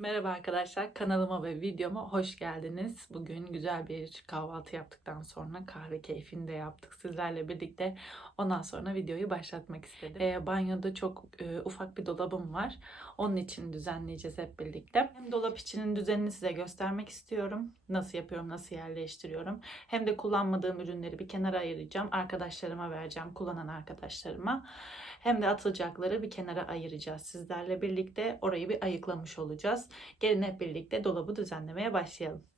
Merhaba arkadaşlar, kanalıma ve videoma hoş geldiniz. Bugün güzel bir kahvaltı yaptıktan sonra kahve keyfini de yaptık sizlerle birlikte. Ondan sonra videoyu başlatmak istedim. Ee, banyoda çok e, ufak bir dolabım var. Onun için düzenleyeceğiz hep birlikte. Hem dolap içinin düzenini size göstermek istiyorum. Nasıl yapıyorum, nasıl yerleştiriyorum. Hem de kullanmadığım ürünleri bir kenara ayıracağım. Arkadaşlarıma vereceğim, kullanan arkadaşlarıma. Hem de atılacakları bir kenara ayıracağız. Sizlerle birlikte orayı bir ayıklamış olacağız. Gelin hep birlikte dolabı düzenlemeye başlayalım.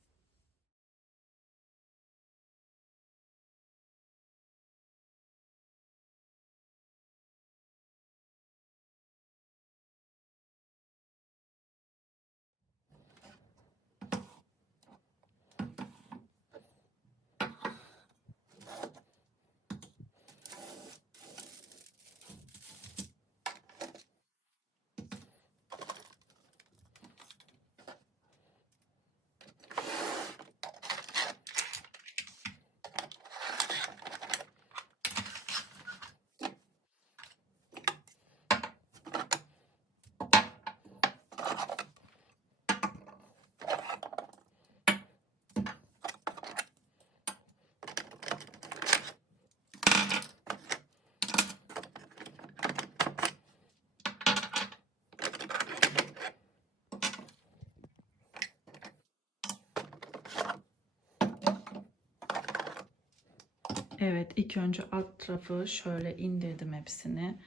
Evet, ilk önce alt tarafı şöyle indirdim hepsini.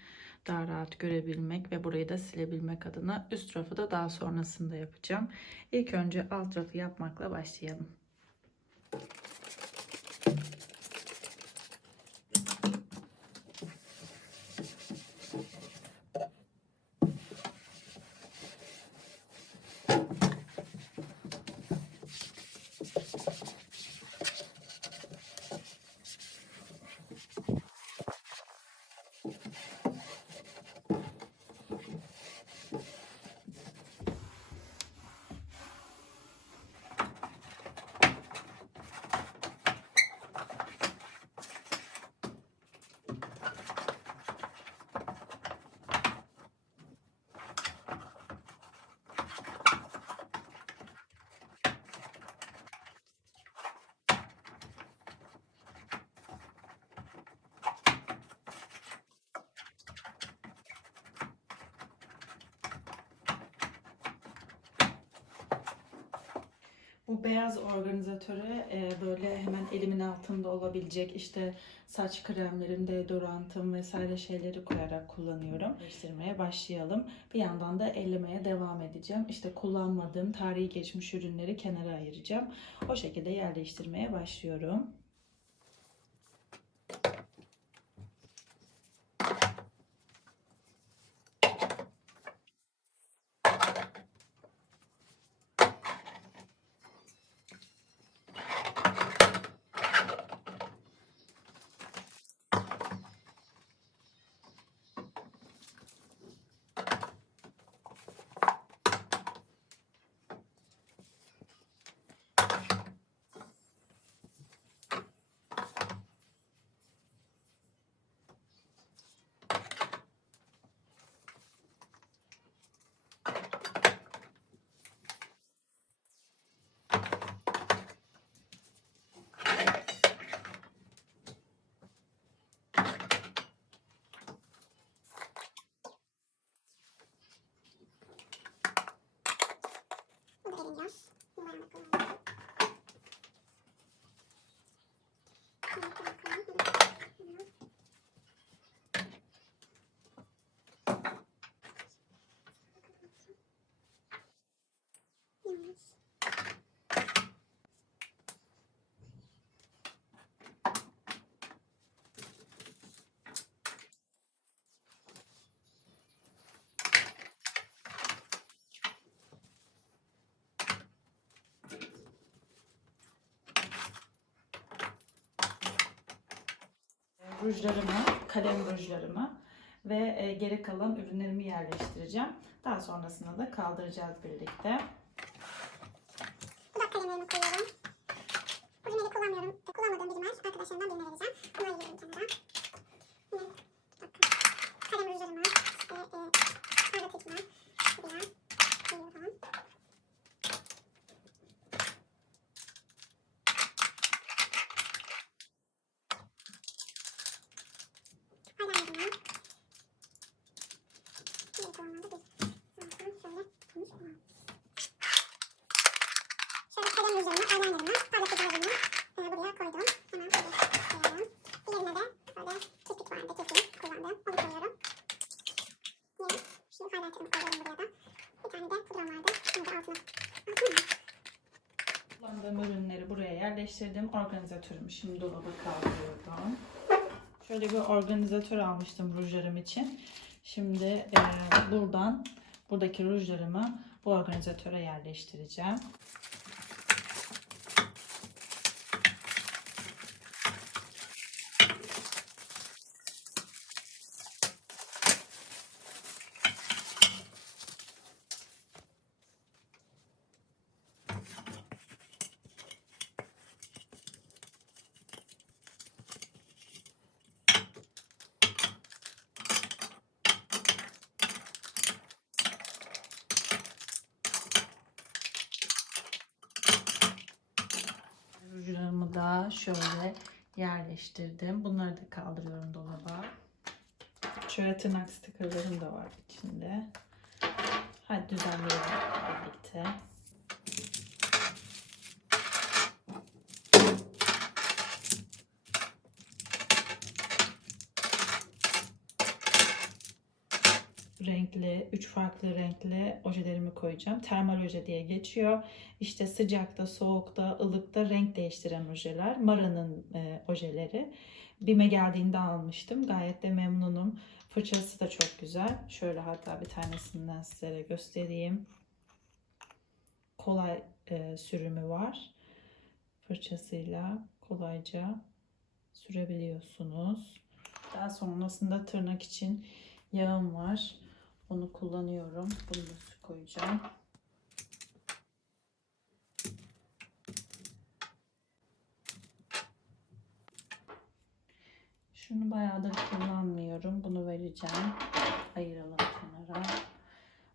Daha rahat görebilmek ve burayı da silebilmek adına. Üst tarafı da daha sonrasında yapacağım. İlk önce alt tarafı yapmakla başlayalım. Beyaz organizatörü e, böyle hemen elimin altında olabilecek işte saç kremlerim, deodorantım vesaire şeyleri koyarak kullanıyorum. Değiştirmeye başlayalım. Bir yandan da ellemeye devam edeceğim. İşte kullanmadığım tarihi geçmiş ürünleri kenara ayıracağım. O şekilde yerleştirmeye başlıyorum. Bunu vereceğim. Numaramı kullanıyorum. Evet, bakalım. Evet. Yanlış. Rujlarımı, kalem rujlarımı ve e, geri kalan ürünlerimi yerleştireceğim. Daha sonrasında da kaldıracağız birlikte. Dudak kalemlerimi koyuyorum. Bu rimeli kullanmıyorum. E, Kullanmadığım bir rimel. Arkadaşlarımdan birine vereceğim. Bunu ayırıyorum kenara. Yine bakın. Kalem rujlarımı, işte e, parlatıcımı buraya koyuyorum. arada. Bir tane de pudram vardı. Bunu da altına. Altına mı? Kullandığım ürünleri buraya yerleştirdim. Organizatörümü şimdi dolaba kaldırıyorum. Şöyle bir organizatör almıştım rujlarım için. Şimdi e, buradan buradaki rujlarımı bu organizatöre yerleştireceğim. Şöyle yerleştirdim. Bunları da kaldırıyorum dolaba. Şöyle tırnak stikerlerim de var içinde. Hadi düzenleyelim birlikte. Renkli, üç farklı renkli ojelerimi koyacağım. Termal oje diye geçiyor. İşte sıcakta, soğukta, ılıkta renk değiştiren ojeler. Mara'nın e, ojeleri. Bime geldiğinde almıştım. Gayet de memnunum. Fırçası da çok güzel. Şöyle hatta bir tanesinden size göstereyim. Kolay e, sürümü var. Fırçasıyla kolayca sürebiliyorsunuz. Daha sonrasında tırnak için yağım var. Onu kullanıyorum. Bunu da su koyacağım. Şunu bayağıdır kullanmıyorum. Bunu vereceğim. Ayıralım kenara.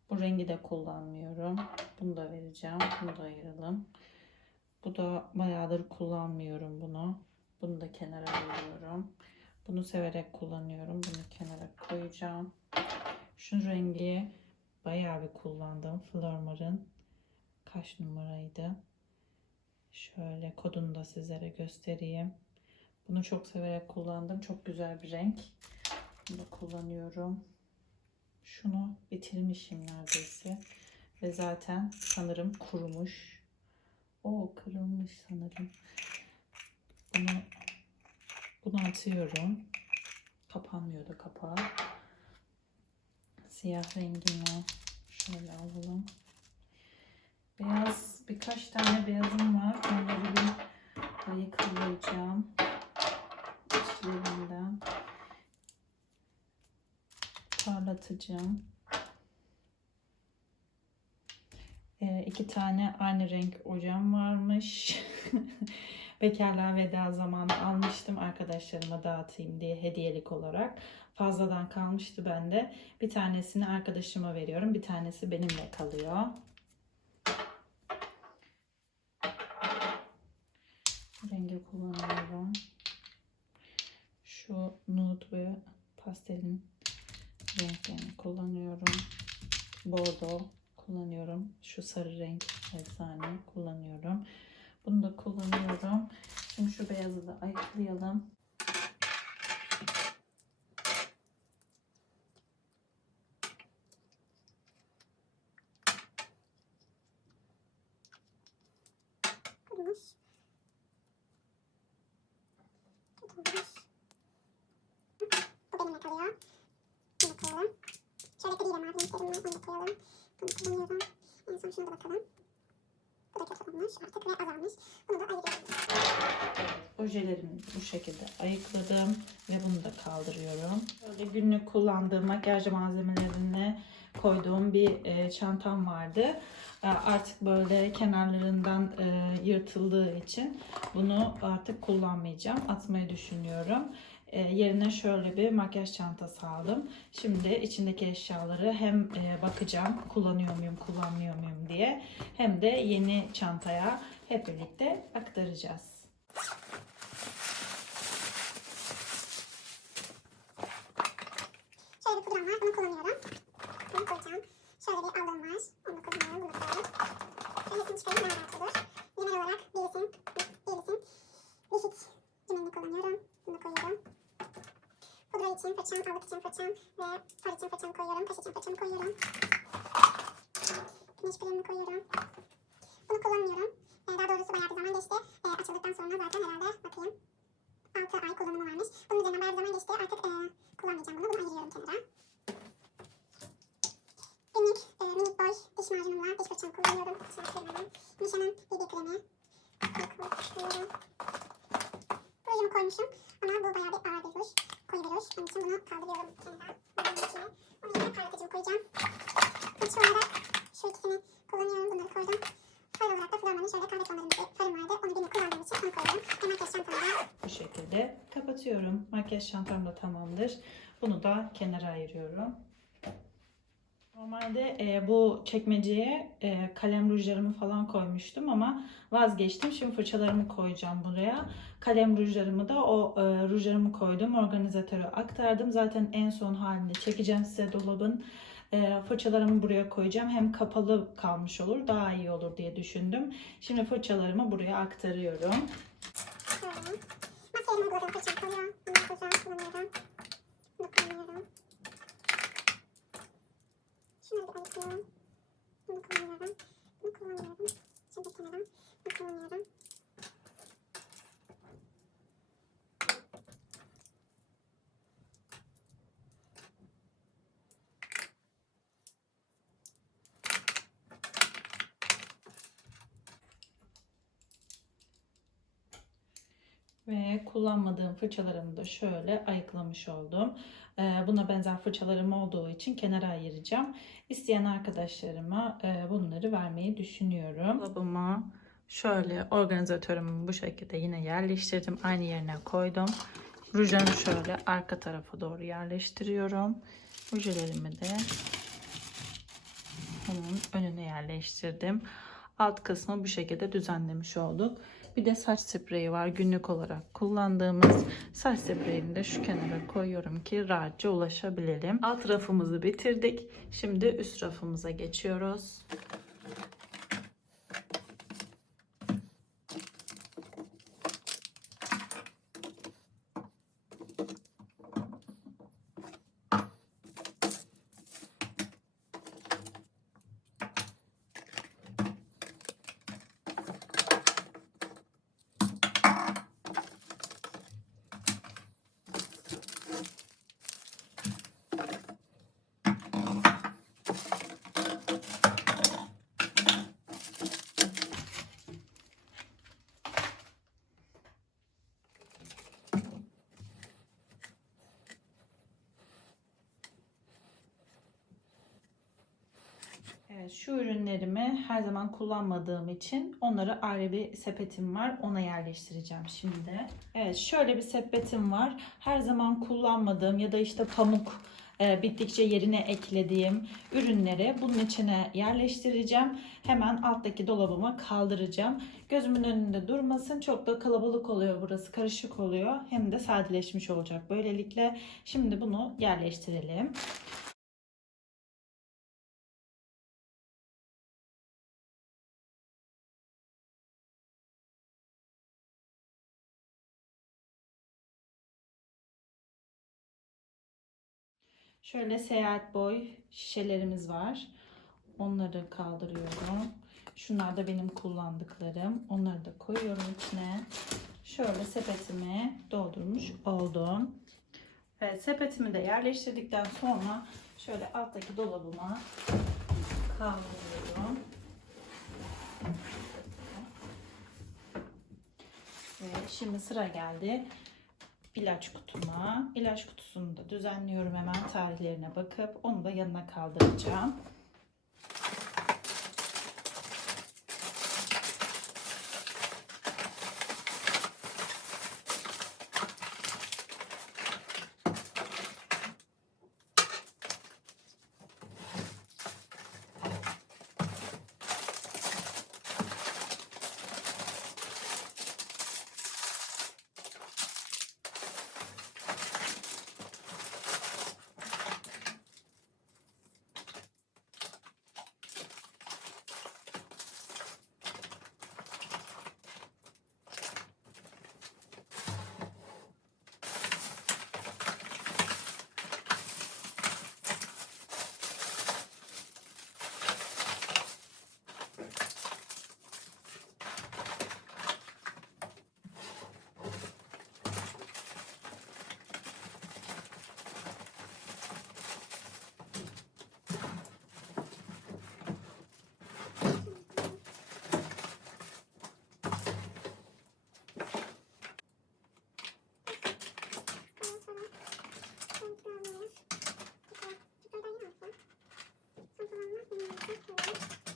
Bu rengi de kullanmıyorum. Bunu da vereceğim. Bunu da ayıralım. Bu da bayağıdır kullanmıyorum bunu. Bunu da kenara veriyorum. Bunu severek kullanıyorum. Bunu kenara koyacağım. Şu rengi bayağı bir kullandım. Flormar'ın kaç numaraydı? Şöyle kodunu da sizlere göstereyim. Bunu çok severek kullandım. Çok güzel bir renk. Bunu da kullanıyorum. Şunu bitirmişim neredeyse. Ve zaten sanırım kurumuş. O kırılmış sanırım. Bunu bunu atıyorum. Kapanmıyor da kapağı. Siyah rengini şöyle alalım. Beyaz birkaç tane beyazım var. Onları bir ayıklayacağım. İçlerinden parlatacağım. Ee, iki tane aynı renk ocam varmış. Bekarlığa veda zamanı almıştım arkadaşlarıma dağıtayım diye hediyelik olarak. Fazladan kalmıştı bende. Bir tanesini arkadaşıma veriyorum. Bir tanesi benimle kalıyor. Rengi kullanıyorum. Şu nude ve pastelin renklerini kullanıyorum. Bordo kullanıyorum. Şu sarı renk efsane kullanıyorum. Bunu da kullanıyorum. Şimdi şu beyazı da ayıklayalım. Bu benimle kalıyor. Bunu. Şöyle gri ve mavi renklerim var. Onu da koyalım. Bunu kullanıyorum. En son şuna da bakalım. Da. Ojelerimi bu şekilde ayıkladım ve bunu da kaldırıyorum. Böyle günlük kullandığım makyaj malzemelerini koyduğum bir e, çantam vardı. E, artık böyle kenarlarından e, yırtıldığı için bunu artık kullanmayacağım. Atmayı düşünüyorum. E, yerine şöyle bir makyaj çantası aldım. Şimdi içindeki eşyaları hem e, bakacağım kullanıyor muyum kullanmıyor muyum diye hem de yeni çantaya hep birlikte aktaracağız. Şöyle bir pudram var. Bunu kullanıyorum. Bunu koyacağım. Şöyle bir aldığım var. Onu kullanıyorum. Bunu koyalım. Şöylesini çıkarayım daha rahat olur. Rimel olarak Bielis'in Bielis'in Lihit rimelini kullanıyorum. Bunu da koyuyorum. Pudra için fırçam, fırçam ve far için fırçamı koyuyorum. Kaş için fırçamı koyuyorum. güneş kremimi koyuyorum. Bunu kullanmıyorum. Ee, daha doğrusu bayağı bir zaman geçti. Ee, açıldıktan sonra zaten herhalde bakayım. 6 ay kullanımı varmış. Bunun üzerinden bayağı bir zaman geçti. Artık e, kullanmayacağım bunu. Bunu ayırıyorum kenara. Günlük e, minik boy diş macunumla diş fırçamı kullanıyorum. Şöyle sürmeden. Nişan'ın BB kremi. Koyuyorum. Rujumu koymuşum. Ama bu bayağı bir ağır bir ruj. Koyu bir ruj. Onun için bunu kaldırıyorum kenara. Bunun içine. Onun yerine parlatıcımı koyacağım. Fırça olarak şu ikisini kullanıyorum. Bunları koydum. Far olarak da Florman'ın şöyle kahve tonlarında farım vardı. Onu günlük kullandığım için onu. Ve makyaj çantamda Bu şekilde kapatıyorum. Makyaj çantam da tamamdır. Bunu da kenara ayırıyorum. Normalde e, bu çekmeceye e, kalem rujlarımı falan koymuştum ama vazgeçtim. Şimdi fırçalarımı koyacağım buraya. Kalem rujlarımı da o e, rujlarımı koydum. Organizatörü aktardım. Zaten en son halinde çekeceğim size dolabın. E, fırçalarımı buraya koyacağım. Hem kapalı kalmış olur daha iyi olur diye düşündüm. Şimdi fırçalarımı buraya aktarıyorum. Bunu kullanıyorum. Şimdi kenara. Ve kullanmadığım fırçalarımı da şöyle ayıklamış oldum. Ee, Buna benzer fırçalarım olduğu için kenara ayıracağım. İsteyen arkadaşlarıma e, bunları vermeyi düşünüyorum. Dolabıma şöyle organizatörümü bu şekilde yine yerleştirdim. Aynı yerine koydum. Rujlarımı şöyle arka tarafa doğru yerleştiriyorum. Rujelerimi de onun önüne yerleştirdim. Alt kısmı bu şekilde düzenlemiş olduk. Bir de saç spreyi var günlük olarak kullandığımız. Saç spreyini de şu kenara koyuyorum ki rahatça ulaşabilelim. Alt rafımızı bitirdik. Şimdi üst rafımıza geçiyoruz. Evet, şu ürünlerimi her zaman kullanmadığım için onları ayrı bir sepetim var. Ona yerleştireceğim şimdi. Evet, şöyle bir sepetim var. Her zaman kullanmadığım ya da işte pamuk e, bittikçe yerine eklediğim ürünleri bunun içine yerleştireceğim. Hemen alttaki dolabıma kaldıracağım. Gözümün önünde durmasın. Çok da kalabalık oluyor burası. Karışık oluyor. Hem de sadeleşmiş olacak böylelikle. Şimdi bunu yerleştirelim. Şöyle seyahat boy şişelerimiz var. Onları kaldırıyorum. Şunlar da benim kullandıklarım. Onları da koyuyorum içine. Şöyle sepetimi doldurmuş oldum. Ve sepetimi de yerleştirdikten sonra şöyle alttaki dolabıma kaldırıyorum. Ve şimdi sıra geldi ilaç kutuma. İlaç kutusunu da düzenliyorum hemen tarihlerine bakıp onu da yanına kaldıracağım. Thank you.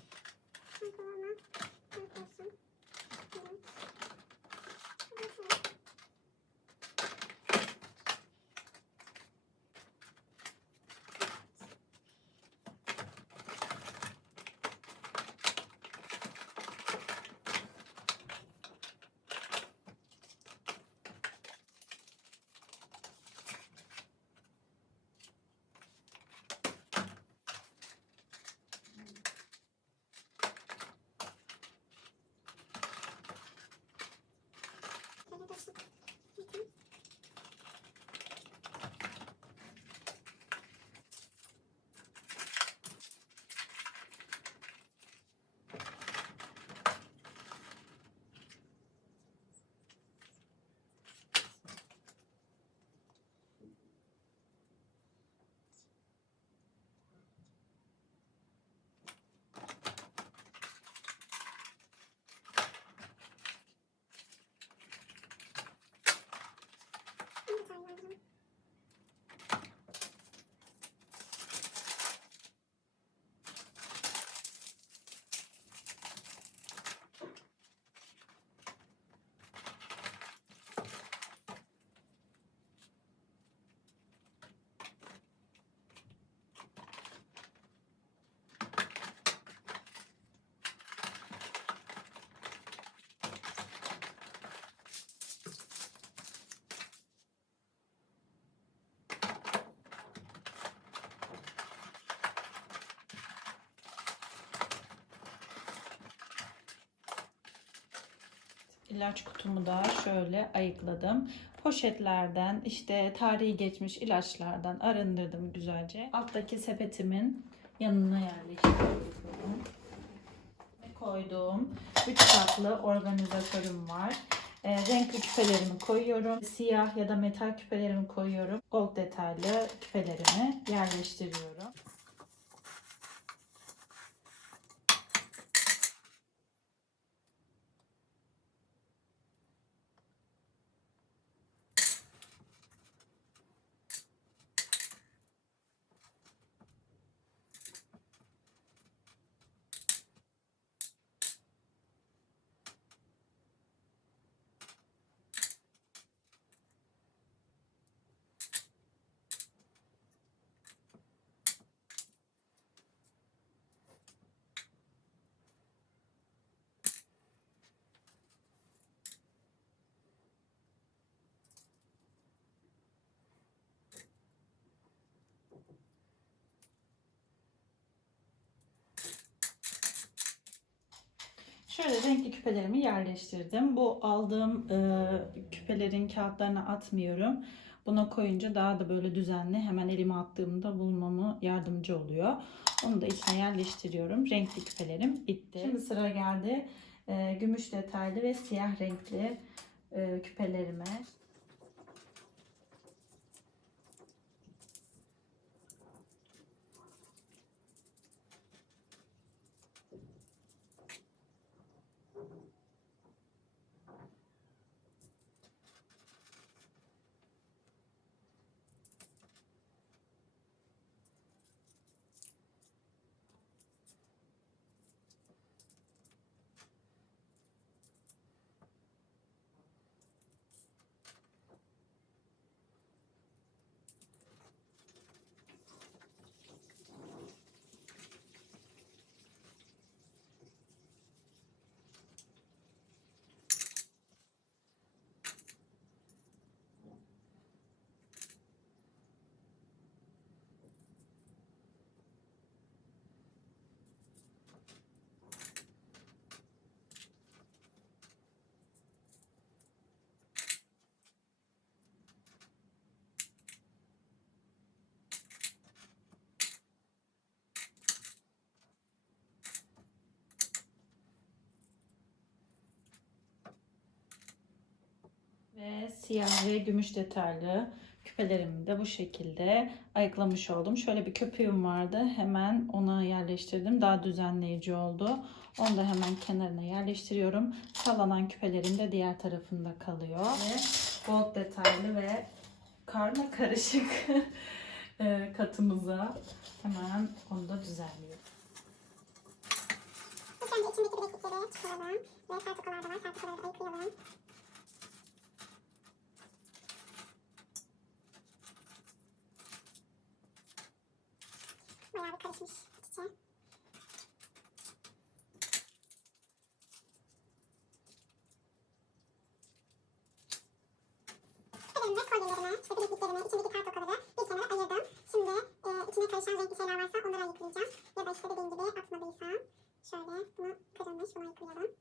İlaç kutumu da şöyle ayıkladım. Poşetlerden işte tarihi geçmiş ilaçlardan arındırdım güzelce. Alttaki sepetimin yanına yerleştiriyorum. Koyduğum 3 katlı organizatörüm var. E, renkli küpelerimi koyuyorum. Siyah ya da metal küpelerimi koyuyorum. Gold detaylı küpelerimi yerleştiriyorum. Şöyle renkli küpelerimi yerleştirdim. Bu aldığım e, küpelerin kağıtlarını atmıyorum. Buna koyunca daha da böyle düzenli hemen elime attığımda bulmamı yardımcı oluyor. Onu da içine yerleştiriyorum. Renkli küpelerim bitti. Şimdi sıra geldi e, gümüş detaylı ve siyah renkli e, küpelerime. Ve siyah ve gümüş detaylı küpelerimi de bu şekilde ayıklamış oldum. Şöyle bir köpüğüm vardı. Hemen ona yerleştirdim. Daha düzenleyici oldu. Onu da hemen kenarına yerleştiriyorum. Sallanan küpelerim de diğer tarafında kalıyor. Ve gold detaylı ve karma karışık e, katımıza hemen onu da düzenliyorum. Önce içindeki bileklikleri çıkaralım. Ve sertikalar da var. Sertikaları da ayıklayalım. Bayağı bir karışmış iç içe. Küpelerimi, kolyelerimi, işte bilekliklerimi, içindeki kar tokaları bir kenara ayırdım. Şimdi e, içine karışan renkli şeyler varsa onları ayıklayacağım. Ya da işte dediğim gibi atmadıysam şöyle bunu kırılmış bunu ayıklayalım.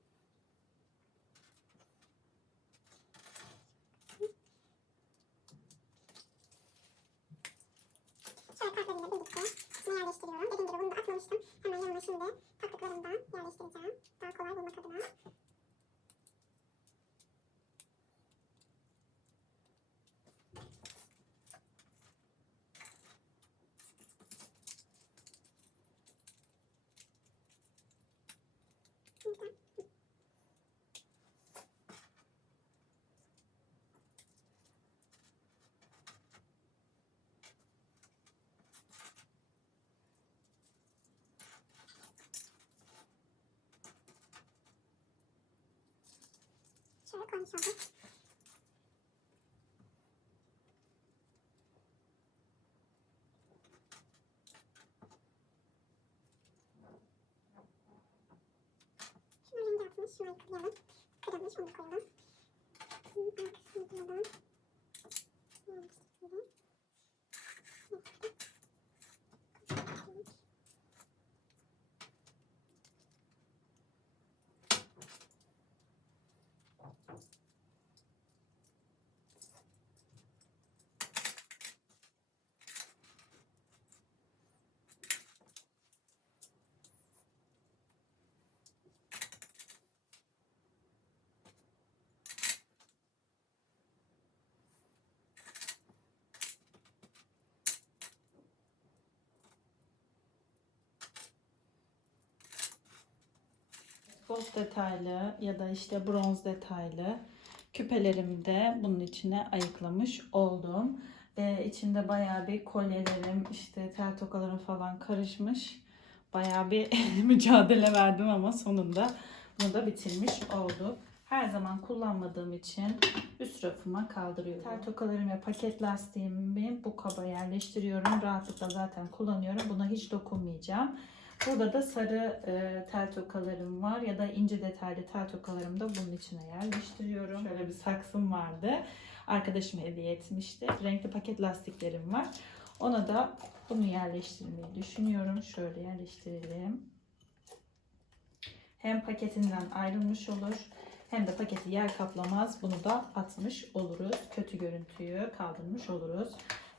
Şöyle kartlarıyla birlikte içine yerleştiriyorum. Dediğim gibi bunu da atmamıştım. Hemen yanına şimdi taktıklarımdan yerleştireceğim. Daha kolay bulmak adına. Burada. Şöyle koymuş olduk. Şunu rengi atmış, şunu ayıklayalım. Kırılmış, onu koyalım. Şunun arkasını koyalım. Yerleştirelim. Toz detaylı ya da işte bronz detaylı küpelerimi de bunun içine ayıklamış oldum. Ee, içinde bayağı bir kolyelerim, işte tel tokalarım falan karışmış. Bayağı bir mücadele verdim ama sonunda bunu da bitirmiş olduk. Her zaman kullanmadığım için üst rafıma kaldırıyorum. Tel tokalarımı ve paket lastiğimi bu kaba yerleştiriyorum. Rahatlıkla zaten kullanıyorum. Buna hiç dokunmayacağım. Burada da sarı e, tel tokalarım var ya da ince detaylı tel tokalarımı da bunun içine yerleştiriyorum. Şöyle bir saksım vardı. Arkadaşım hediye etmişti. Renkli paket lastiklerim var. Ona da bunu yerleştirmeyi düşünüyorum. Şöyle yerleştirelim. Hem paketinden ayrılmış olur hem de paketi yer kaplamaz. Bunu da atmış oluruz. Kötü görüntüyü kaldırmış oluruz.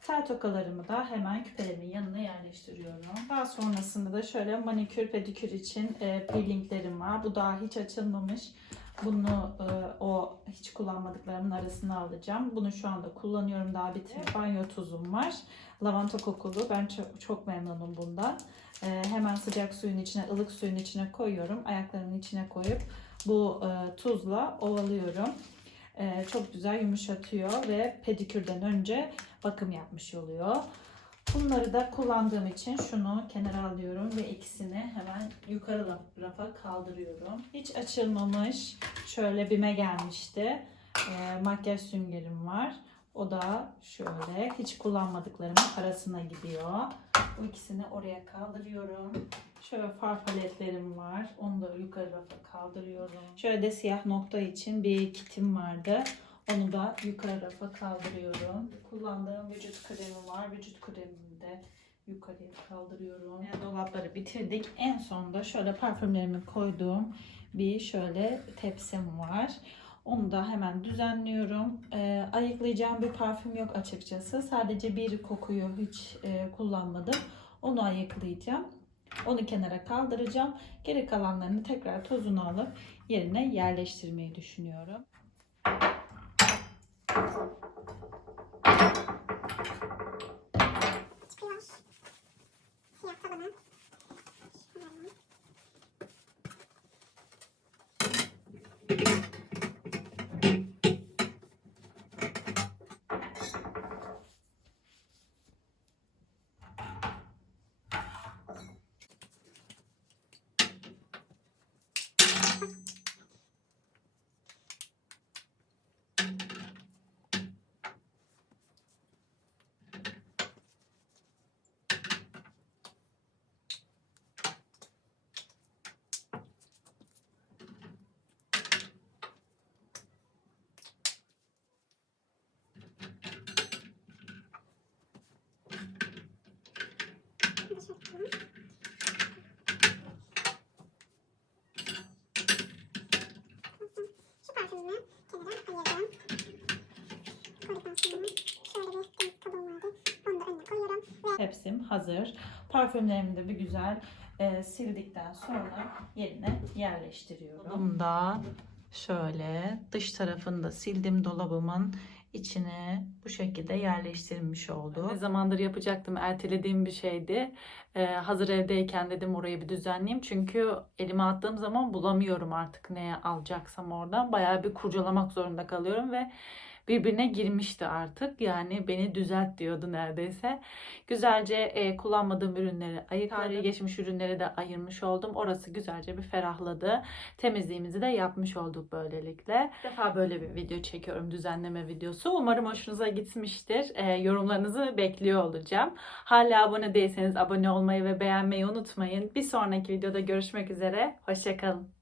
Tel tokalarımı da hemen küpelerimin yanına yerleştiriyorum. Daha sonrasında da şöyle manikür pedikür için e, peelinglerim var. Bu daha hiç açılmamış. Bunu e, o hiç kullanmadıklarımın arasına alacağım. Bunu şu anda kullanıyorum. Daha bitirmedim. Banyo tuzum var. Lavanta kokulu. Ben çok, çok memnunum bundan. E, hemen sıcak suyun içine, ılık suyun içine koyuyorum. Ayaklarımın içine koyup bu e, tuzla ovalıyorum. E, çok güzel yumuşatıyor ve pedikürden önce bakım yapmış oluyor. Bunları da kullandığım için şunu kenara alıyorum ve ikisini hemen yukarı raf- rafa kaldırıyorum. Hiç açılmamış şöyle bime gelmişti. E, makyaj süngerim var. O da şöyle hiç kullanmadıklarımın arasına gidiyor. Bu ikisini oraya kaldırıyorum. Şöyle far paletlerim var. Onu da yukarı rafa kaldırıyorum. Şöyle de siyah nokta için bir kitim vardı. Onu da yukarı rafa kaldırıyorum. Kullandığım vücut kremi var. Vücut kremini de yukarıya kaldırıyorum. Yani dolapları bitirdik. En sonunda şöyle parfümlerimi koyduğum bir şöyle tepsim var. Onu da hemen düzenliyorum. Ee, ayıklayacağım bir parfüm yok açıkçası. Sadece bir kokuyu hiç e, kullanmadım. Onu ayıklayacağım. Onu kenara kaldıracağım. Geri kalanlarını tekrar tozunu alıp yerine yerleştirmeyi düşünüyorum. Çıkıyor. Siyah tabanı. Kenara. Koyduktan sonra şöyle bir temiz kabım vardı. Onu da önüne koyuyorum. Ve Tepsim hazır. Parfümlerimi de bir güzel e, sildikten sonra yerine yerleştiriyorum. Dolabımda şöyle dış tarafını da sildim dolabımın içine bu şekilde yerleştirilmiş oldu. Ne zamandır yapacaktım, ertelediğim bir şeydi. Ee, hazır evdeyken dedim orayı bir düzenleyeyim. Çünkü elime attığım zaman bulamıyorum artık neye alacaksam oradan. Bayağı bir kurcalamak zorunda kalıyorum ve birbirine girmişti artık. Yani beni düzelt diyordu neredeyse. Güzelce e, kullanmadığım ürünleri ayıkladım. geçmiş ürünleri de ayırmış oldum. Orası güzelce bir ferahladı. Temizliğimizi de yapmış olduk böylelikle. İlk defa böyle bir video çekiyorum. Düzenleme videosu. Umarım hoşunuza gitmiştir. E, yorumlarınızı bekliyor olacağım. Hala abone değilseniz abone olmayı ve beğenmeyi unutmayın. Bir sonraki videoda görüşmek üzere. Hoşçakalın.